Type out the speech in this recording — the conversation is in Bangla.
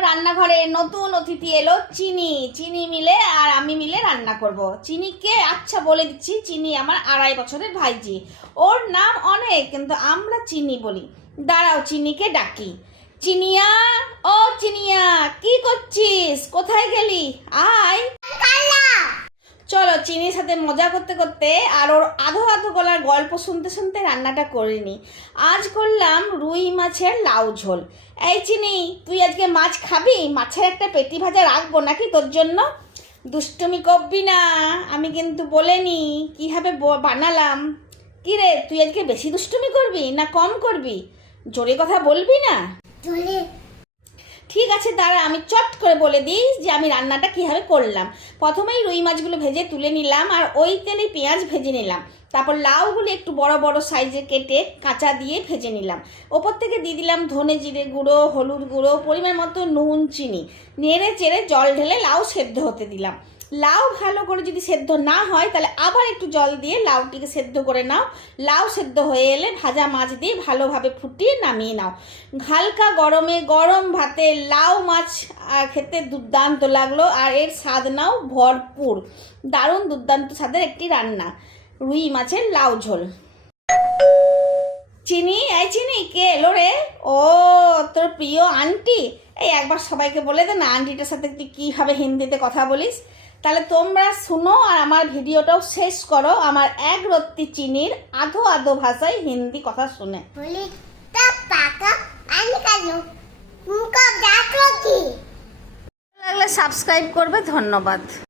আমার রান্নাঘরে নতুন অতিথি এলো। চিনি মিলে আর আমি মিলে রান্না করব। চিনিকে আচ্ছা বলে দিচ্ছি, চিনি আমার 2.5 বছরের ভাইজি। ওর নাম অনেক, কিন্তু আমরা চিনি বলি। দাঁড়াও, চিনিকে ডাকি। চিনিয়া, ও চিনিয়া, কি করছিস? কোথায় গেলি? আয়। চলো, চিনির সাথে মজা করতে করতে আর ওর আধো আধো গলার গল্প শুনতে শুনতে রান্নাটা করিনি। আজ করলাম রুই মাছের লাউ ঝোল। এই চিনি, তুই আজকে মাছ খাবি? মাছের একটা পেটি ভাজা রাখবো নাকি তোর জন্য? দুষ্টুমি করবি না, আমি কিন্তু বলিনি কীভাবে বানালাম। কি রে, তুই আজকে বেশি দুষ্টুমি করবি না কম করবি? জোরে কথা বলবি না? ঠিক আছে, দাঁড়া, আমি চট করে বলে দিই যে আমি রান্নাটা কীভাবে করলাম। প্রথমেই রুই মাছগুলো ভেজে তুলে নিলাম আর ওই তেলে পেঁয়াজ ভেজে নিলাম। তারপর লাউগুলো একটু বড় বড় সাইজে কেটে কাঁচা দিয়ে ভেজে নিলাম। ওপর থেকে দিয়ে দিলাম ধনে জিরে গুঁড়ো, হলুদ গুঁড়ো, পরিমাণ মতো নুন, চিনি। নেড়ে চেড়ে জল ঢেলে লাউ সেদ্ধ হতে দিলাম। লাউ ভালো করে যদি সেদ্ধ না হয় তাহলে আবার একটু জল দিয়ে লাউটিকে সেদ্ধ করে নাও। লাউ সেদ্ধ হয়ে এলে ভাজা মাছ দিয়ে ভালোভাবে ফুটিয়ে নামিয়ে নাও। হালকা গরমে গরম ভাতে লাউ মাছ খেতে দুর্দান্ত লাগলো, আর এর স্বাদ নাও ভরপুর। দারুণ দুর্দান্ত স্বাদের একটি রান্না, রুই মাছের লাউ ঝোল। চিনি, এই চিনি, কে এলো রে? ও, তোর প্রিয় আন্টি। এই একবার সবাইকে বলে দে না আন্টিটার সাথে তুই কীভাবে হিন্দিতে কথা বলিস। তাহলে তোমরা শুনো আর আমার ভিডিওটাও শেষ করো আমার এক রত্তি চিনির আধো আধো ভাষায় হিন্দি কথা শুনে। লাগলে সাবস্ক্রাইব করবে। ধন্যবাদ।